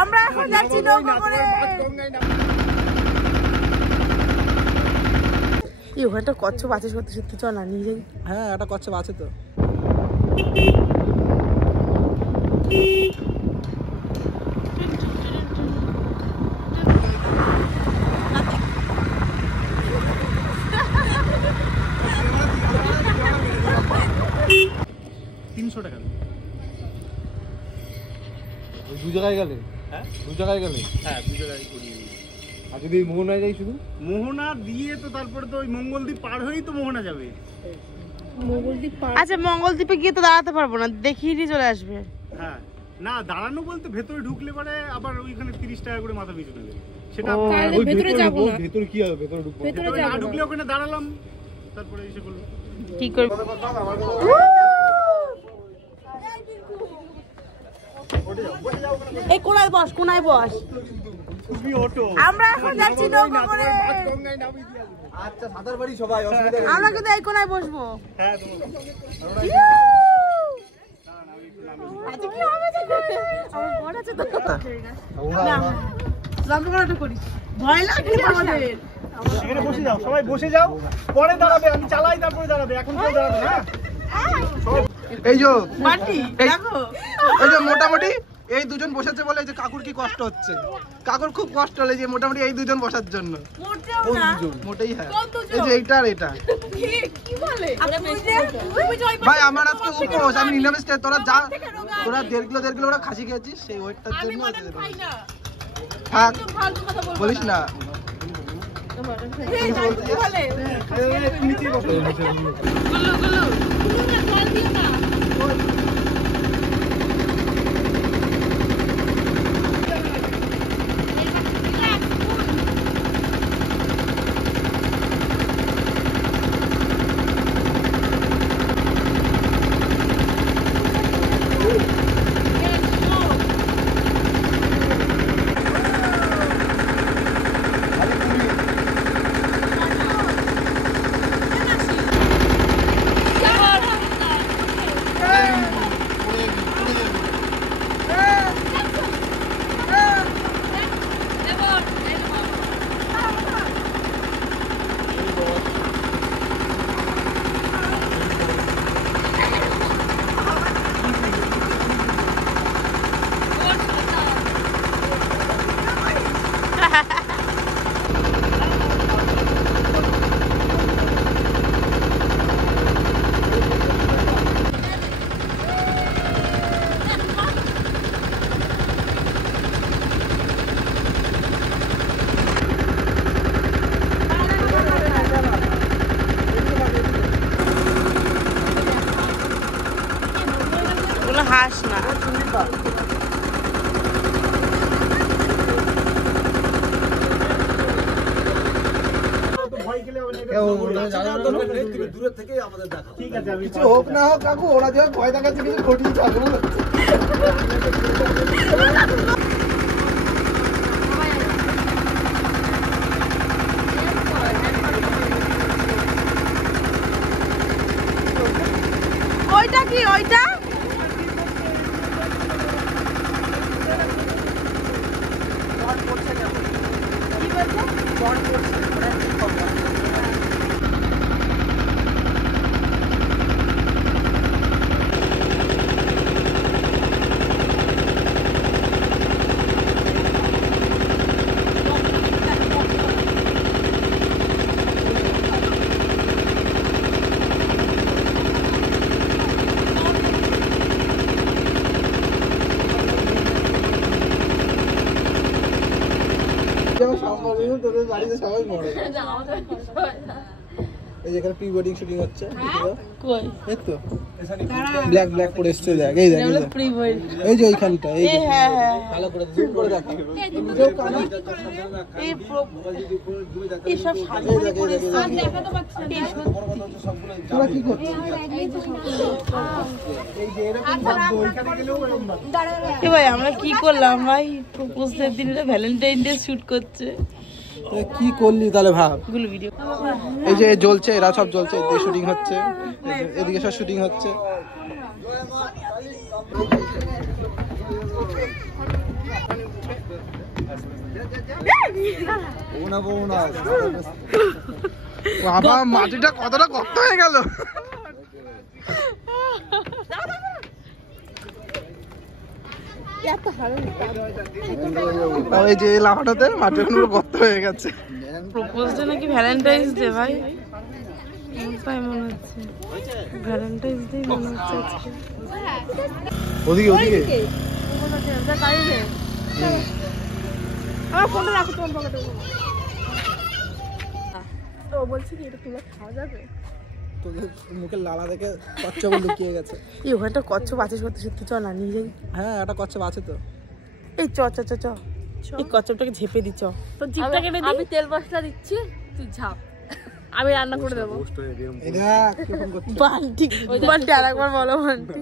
আমরা এখন যাচ্ছি নৌকো করে। এই ওখানটা কচ্ছপ আছে সত্যি সত্যি, চল না নিয়ে যাই। হ্যাঁ একটা কচ্ছপ আছে তো। দু জায়গায় গেলে? হ্যাঁ দু জায়গায় গেলে? হ্যাঁ 2 জায়গায় করি। আর যদি মোহনায় যাই শুধু? মোহনা দিয়ে তো তারপরে তো ওই মঙ্গলদ্বীপ পার হয়েই তো মোহনা যাবে। আচ্ছা মঙ্গলদ্বীপে গিয়ে তো দাঁড়াতে পারবো না, দেখিয়ে দিয়ে চলে আসবে। হ্যাঁ না দাঁড়ানো বলতে ভেতরে ঢুকলে পরে আবার ওইখানে 30 টাকা করে মাথা পিছু নেবে। সেটা ভেতরে যাবো না। ভেতরে কি হবে? ভেতরে ঢুকবো। ভেতরে না ঢুকলে ওখানে দাঁড়ালাম, তারপরে এসে বললো কি করব। এই কোনায় বস, কোনায় বস। আমরা এখন যাচ্ছি নৌকো করে। আচ্ছা সাঁতার বাড়ি সবাই, অসুবিধা নেই। আমরা কিন্তু এই কোনায় বসবো। হ্যাঁ আচ্ছা কি হবে তো? আমার বড় আছে তো। না লম্বা করাটা করিস, ভয় লাগছে আমাদের। এখানে বসে যাও, সবাই বসে যাও, পরে দাঁড়াবে, আমি চালাই তারপরে দাঁড়াবে, এখন কেউ দাঁড়াবে না। এই যে মাটি দেখো, এই যে মোটামুটি এই দুজন বসেছে বলে যে কাকুর কি কষ্ট হচ্ছে। কাকুর খুব কষ্ট হলে যে মোটামুটি এই দুজন বসার জন্য। মোটেও না, মোটেই হ্যাঁ। এই যে এইটা আর এটা। কি বলে তুমি জয় ভাই আমার আজকে উপোস, আমি নিরামিষ খাই। তোরা যা, তোরা 1.5 কিলো ওরা খাসি খেয়েছিস, সেই ওয়েটটার আমি জন্য মটন খাই না। থাক ফালতু কথা বলবো বলিস না। এই কি বলে নিচে বসো। গুলু গুলু না জল দিও না। হাস না কিছু হোক না হোক কাকু, ওরা যে ভয় দেখাচ্ছে কিছু ঘটিয়ে যাবে। ওইটা কি ওইটা তোদের বাড়িতে সবাই মরে। এই যেখানে প্রি ওয়েডিং শুটিং হচ্ছে, কই এই তো ব্ল্যাক ব্ল্যাক করে এসছে, দেখ এই দেখ এই যে ওইখানটা, এই যে হ্যাঁ হ্যাঁ ভালো করে জুম করে দেখ। এই এই সব শাড়ি পরে দেখাতে পাচ্ছি না। তোরা কি করছিস? এ ভাই আমরা কি করলাম ভাই, প্রপোজের দিন ভ্যালেন্টাইন ডে শুট করছে। কি করলি তাহলে ভাব। গুলো ভিডিও এই যে জ্বলছে, এরা সব জ্বলছে, এদিকে শুটিং হচ্ছে, এদিকে সব শুটিং হচ্ছে। বাবা মাটিটা কতটা কষ্ট হয়ে গেল। এই যে লাফাটাতে মাটি পুরো গর্ত হয়ে গেছে। প্রপোজটা নাকি ভ্যালেন্টাইন্স ডে ভাই, তাই মনে হচ্ছে ভ্যালেন্টাইন্স ডে মনে হচ্ছে আজকে। ওদিকে ওদিকে আমার ফোনটা রাখো তোমার পকেটে। ও বলছি কি এটা তুলে খাওয়া যাবে? তোদের মুখে লালা দেখে কচ্ছপ লুকিয়ে গেছে। এই ওখানটা কচ্ছপ আছে সত্যি সত্যি, চ না নিয়ে যাই। হ্যাঁ একটা কচ্ছপ আছে তো। এই চ চ চ চ এই কচ্ছপটাকে ঝেপে দিচ্ছ। তো জিপটা কেটে দিই, আমি তেল মশলা দিচ্ছি, তুই ঝাপ, আমি রান্না করে দেবো। এই দেখ কেমন করছে। বান্টি বান্টি আরেকবার বলো বান্টি।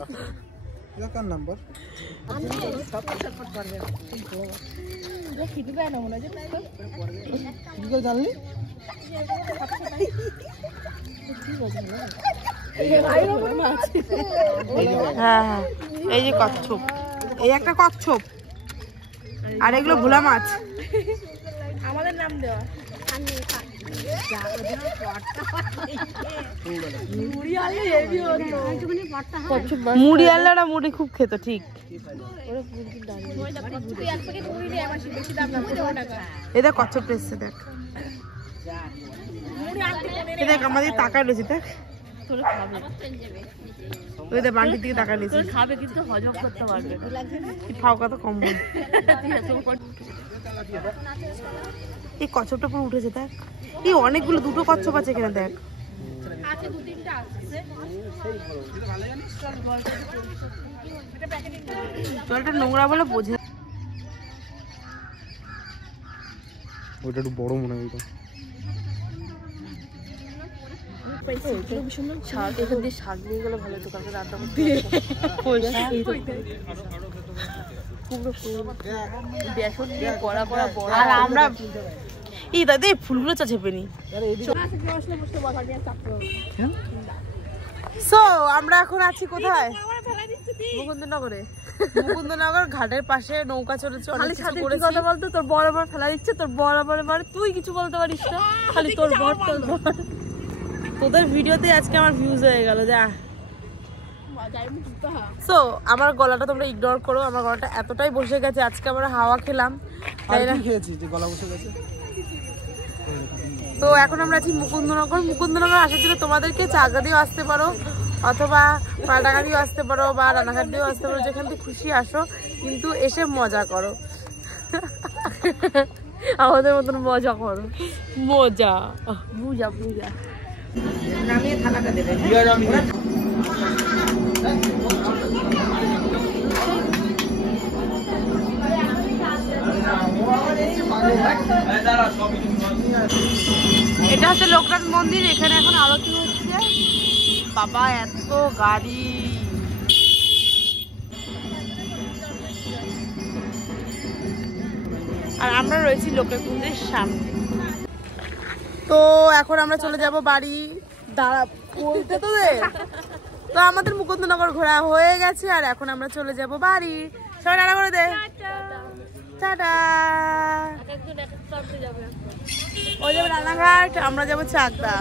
এটা কার নাম্বার? কি করে জানলি? হ্যাঁ হ্যাঁ এই যে কচ্ছপ, এই একটা কচ্ছপ আর এগুলো ভোলা মাছ। আমাদের নাম দেওয়া মুড়ি আল্লাহরা মুড়ি খুব খেত ঠিক। এটা কচ্ছপ এসছে দেখ, দেখ আমাদের তাকায় রয়েছে দেখ, ওই দেখ বান্টির দিকে তাকায় রয়েছে। খাবে কিন্তু হজম করতে পারবে। খাও কত কম বল। এই কচ্ছপটা পুরো উঠেছে দেখ, এই অনেকগুলো দুটো কচ্ছপ আছে এখানে দেখ। জলটা নোংরা বলে বোঝে। ওইটা একটু বড় মনে হয়। শাক এখান দিয়ে শাক নিয়ে গেলে ভালো হতো, কালকে রান্না করতে। বেসন দিয়ে কড়া কড়া বড়। আর আমরা এই দাদা এই ফুলগুলো চা চেপে নি। সো আমরা এখন আছি কোথায়? মুকুন্দনগরে। মুকুন্দনগর ঘাটের পাশে নৌকা চলেছে। খালি সাথে কি কথা বলতো, তোর বড় বড় ফেলা দিচ্ছে, তোর বড় বড় মানে তুই কিছু বলতে পারিস না, খালি তোর বড় তোর বড়। তোদের ভিডিওতে আজকে আমার ভিউজ হয়ে গেল যা। সো আমার গলাটা তোমরা ইগনোর করো, আমার গলাটা এতটাই বসে গেছে, আজকে আমরা হাওয়া খেলাম আর কি খেয়েছি যে গলা বসে গেছে। তো এখন আমরা আছি মুকুন্দনগর। মুকুন্দনগর আসার জন্য তোমাদেরকে চাকদা দিয়েও আসতে পারো, অথবা পাল্টাঘাট দিয়েও আসতে পারো, বা রানাঘাট দিয়েও আসতে পারো, যেখান থেকে খুশি আসো, কিন্তু এসে মজা করো। আমাদের মতন মজা করো, মজা বুঝা বুঝা। নামিয়ে থালাটা দেবে। এটা হচ্ছে লোকনাথ মন্দির, এখানে এখন আরতি হচ্ছে। বাবা এত গাড়ি, আর আমরা রয়েছি লোকনাথ মন্দিরের সামনে। তো এখন আমরা চলে যাব বাড়ি। দাঁড়া বলতে তো দে। তো আমাদের মুকুন্দনগর ঘোরা হয়ে গেছে, আর এখন আমরা চলে যাব বাড়ি। সবাই টাটা করে দে, টাটা। ও যাবে রানাঘাট, আমরা যাবো চাকদা।